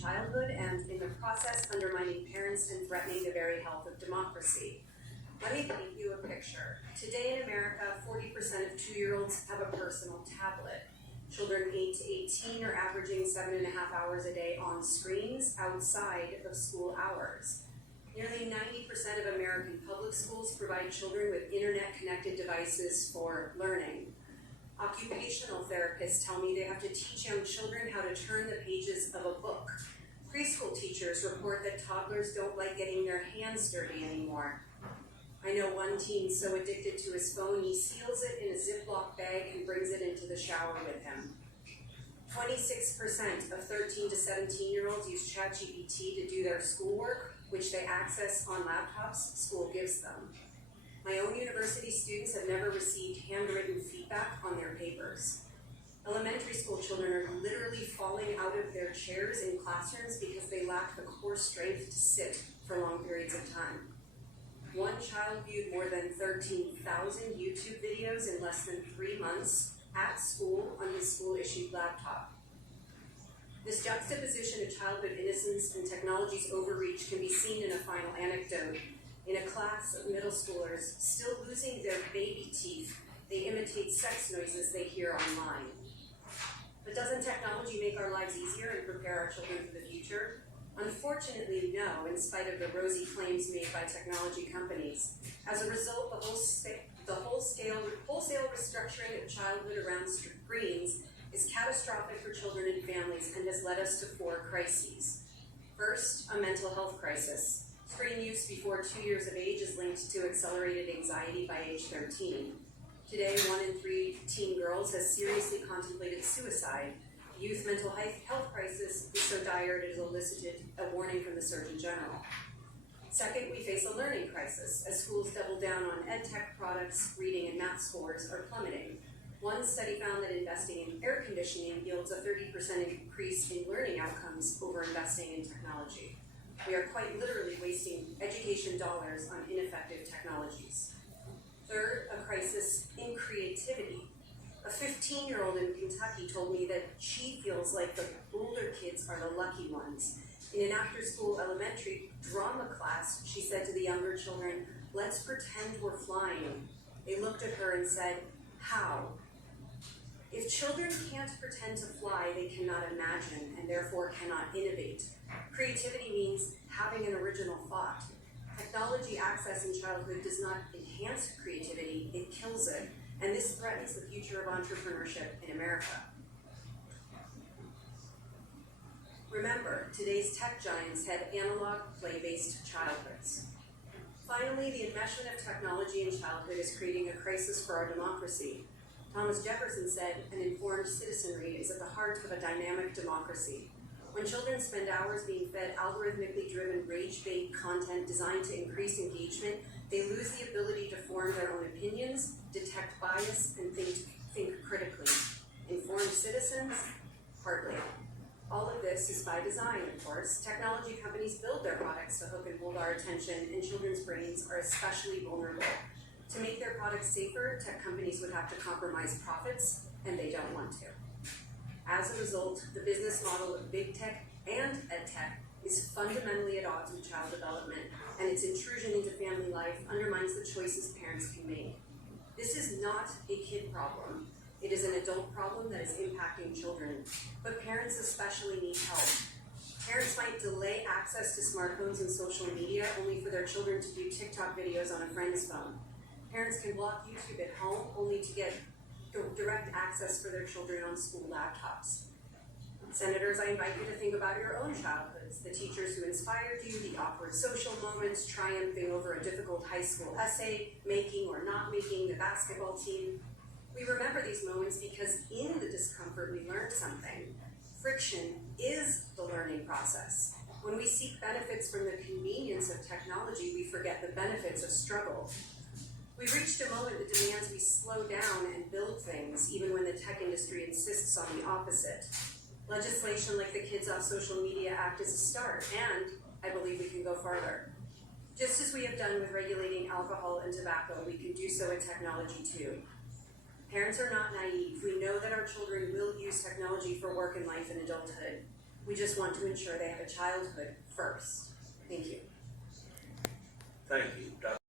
childhood and, in the process, undermining parents and threatening the very health of democracy. Let me paint you a picture. Today in America, 40% of 2-year-olds have a personal tablet. Children 8 to 18 are averaging 7.5 hours a day on screens outside of school hours. Nearly 90% of American public schools provide children with internet-connected devices for learning. Occupational therapists tell me they have to teach young children how to turn the pages of a book. Preschool teachers report that toddlers don't like getting their hands dirty anymore. I know one teen so addicted to his phone, he seals it in a Ziploc bag and brings it into the shower with him. 26% of 13 to 17-year-olds use ChatGPT to do their schoolwork, which they access on laptops school gives them. My own university students have never received handwritten feedback on their papers. Elementary school children are literally falling out of their chairs in classrooms because they lack the core strength to sit for long periods of time. One child viewed more than 13,000 YouTube videos in less than 3 months at school on his school-issued laptop. This juxtaposition of childhood innocence and technology's overreach can be seen in a final anecdote. In a class of middle schoolers still losing their baby teeth, they imitate sex noises they hear online. But doesn't technology make our lives easier and prepare our children for the future? Unfortunately, no, in spite of the rosy claims made by technology companies. As a result, the wholesale restructuring of childhood around screens is catastrophic for children and families and has led us to 4 crises. First, a mental health crisis. Screen use before 2 years of age is linked to accelerated anxiety by age 13. Today, 1 in 3 teen girls has seriously contemplated suicide. The youth mental health crisis is so dire it has elicited a warning from the Surgeon General. Second, we face a learning crisis. As schools double down on ed tech products, reading and math scores are plummeting. One study found that investing in air conditioning yields a 30% increase in learning outcomes over investing in technology. We are quite literally wasting education dollars on ineffective technologies. Third, a crisis in creativity. A 15-year-old in Kentucky told me that she feels like the older kids are the lucky ones. In an after-school elementary drama class, she said to the younger children, "Let's pretend we're flying." They looked at her and said, "How?" If children can't pretend to fly, they cannot imagine and therefore cannot innovate. Creativity means having an original thought. Technology access in childhood does not enhance creativity, it kills it, and this threatens the future of entrepreneurship in America. Remember, today's tech giants had analog, play-based childhoods. Finally, the enmeshment of technology in childhood is creating a crisis for our democracy. Thomas Jefferson said, "An informed citizenry is at the heart of a dynamic democracy." When children spend hours being fed algorithmically driven rage-bait content designed to increase engagement, they lose the ability to form their own opinions, detect bias, and think critically. Informed citizens? Hardly. All of this is by design, of course. Technology companies build their products to hook and hold our attention, and children's brains are especially vulnerable. To make their products safer, tech companies would have to compromise profits, and they don't want to. As a result, the business model of big tech and ed tech is fundamentally at odds with child development, and its intrusion into family life undermines the choices parents can make. This is not a kid problem. It is an adult problem that is impacting children, but parents especially need help. Parents might delay access to smartphones and social media only for their children to do TikTok videos on a friend's phone. Parents can block YouTube at home only to get direct access for their children on school laptops. Senators, I invite you to think about your own childhoods, the teachers who inspired you, the awkward social moments, triumphing over a difficult high school essay, making or not making the basketball team. We remember these moments because in the discomfort we learned something. Friction is the learning process. When we seek benefits from the convenience of technology, we forget the benefits of struggle. We've reached a moment that demands we slow down and build things, even when the tech industry insists on the opposite. Legislation like the Kids Off Social Media Act is a start, and I believe we can go farther. Just as we have done with regulating alcohol and tobacco, we can do so in technology too. Parents are not naive. We know that our children will use technology for work and life in adulthood. We just want to ensure they have a childhood first. Thank you. Thank you, Dr.